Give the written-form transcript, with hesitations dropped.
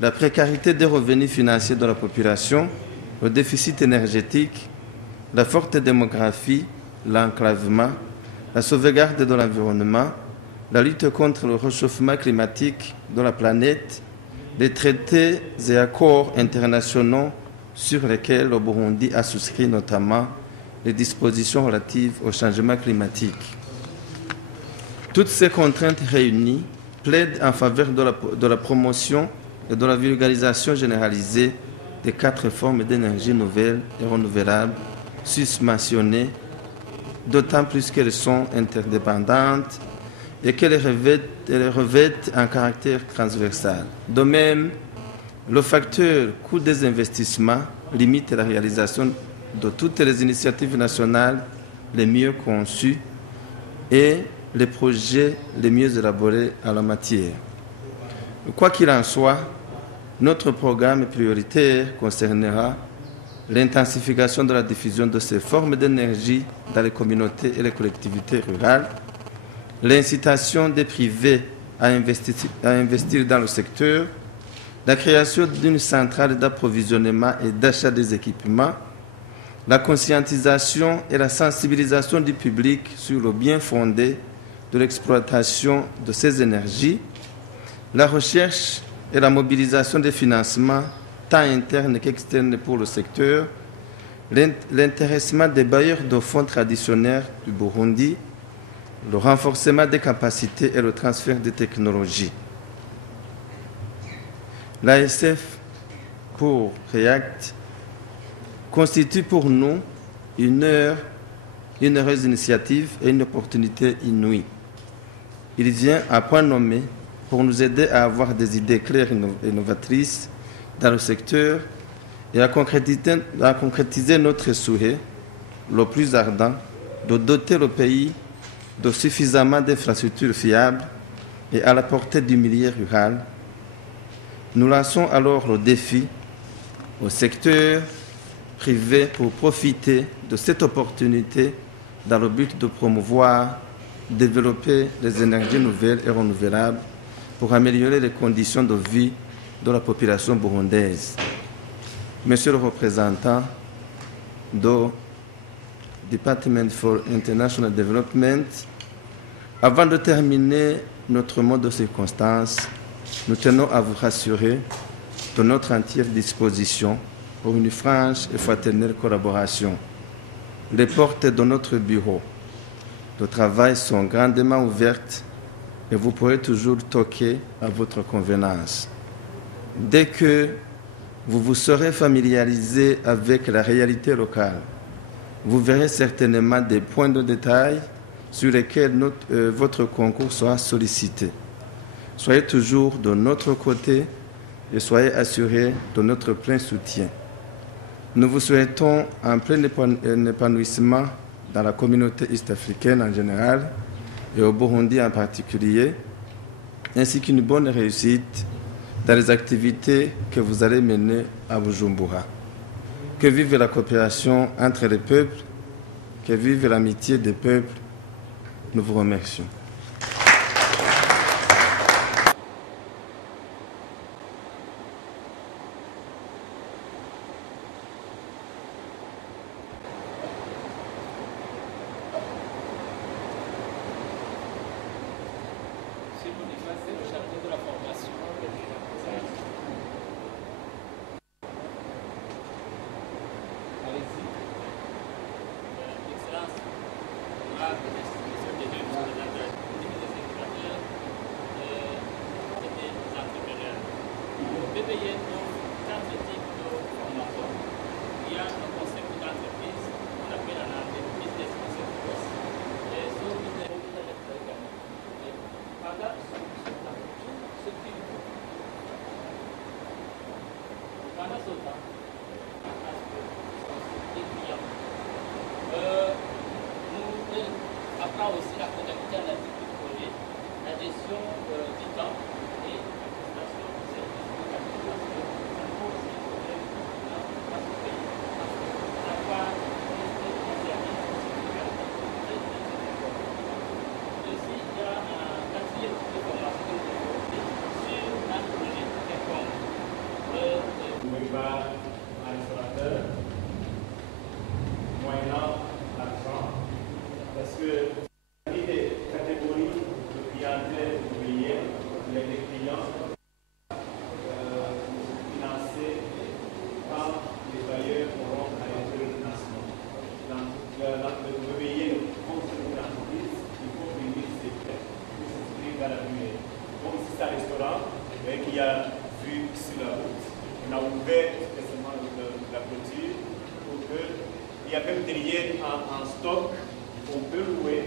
la précarité des revenus financiers de la population, le déficit énergétique, la forte démographie, l'enclavement, la sauvegarde de l'environnement, la lutte contre le réchauffement climatique de la planète, les traités et accords internationaux sur lesquels le Burundi a souscrit notamment les dispositions relatives au changement climatique. Toutes ces contraintes réunies plaident en faveur de la promotion et de la vulgarisation généralisée des 4 formes d'énergie nouvelles et renouvelables susmentionnées, d'autant plus qu'elles sont interdépendantes et qu'elles revêtent un caractère transversal. De même, le facteur coût des investissements limite la réalisation de toutes les initiatives nationales les mieux conçues et les projets les mieux élaborés en la matière. Quoi qu'il en soit, notre programme prioritaire concernera l'intensification de la diffusion de ces formes d'énergie dans les communautés et les collectivités rurales, l'incitation des privés à investir dans le secteur, la création d'une centrale d'approvisionnement et d'achat des équipements, la conscientisation et la sensibilisation du public sur le bien fondé de l'exploitation de ces énergies, la recherche et la mobilisation des financements tant internes qu'externes pour le secteur, l'intéressement des bailleurs de fonds traditionnels du Burundi, le renforcement des capacités et le transfert des technologies. L'ASF pour REACT constitue pour nous une heureuse initiative et une opportunité inouïe. Il vient à point nommé pour nous aider à avoir des idées claires et novatrices dans le secteur et à concrétiser notre souhait, le plus ardent, de doter le pays de suffisamment d'infrastructures fiables et à la portée du milieu rural. Nous lançons alors le défi au secteur privé pour profiter de cette opportunité dans le but de promouvoir, développer les énergies nouvelles et renouvelables pour améliorer les conditions de vie de la population burundaise. Monsieur le représentant du Department for International Development, avant de terminer notre mot de circonstance, nous tenons à vous rassurer de notre entière disposition pour une franche et fraternelle collaboration. Les portes de notre bureau de travail sont grandement ouvertes et vous pourrez toujours toquer à votre convenance. Dès que vous vous serez familiarisé avec la réalité locale, vous verrez certainement des points de détail sur lesquels votre concours sera sollicité. Soyez toujours de notre côté et soyez assurés de notre plein soutien. Nous vous souhaitons un plein épanouissement dans la communauté est-africaine en général et au Burundi en particulier, ainsi qu'une bonne réussite dans les activités que vous allez mener à Bujumbura. Que vive la coopération entre les peuples, que vive l'amitié des peuples. Nous vous remercions. aura un restaurateur moyennant l'argent, parce que parmi les catégories de clientèle ouvrière, les clients financés quand les bailleurs auront arrêté le financement. Le veiller fonctionne une entreprise, il faut venir ses frais pour s'inscrire dans la durée. Donc ici c'est un restaurant qui a vu sur la route. On a ouvert récemment la clôture pour qu'il y a même derrière en stock, on peut louer.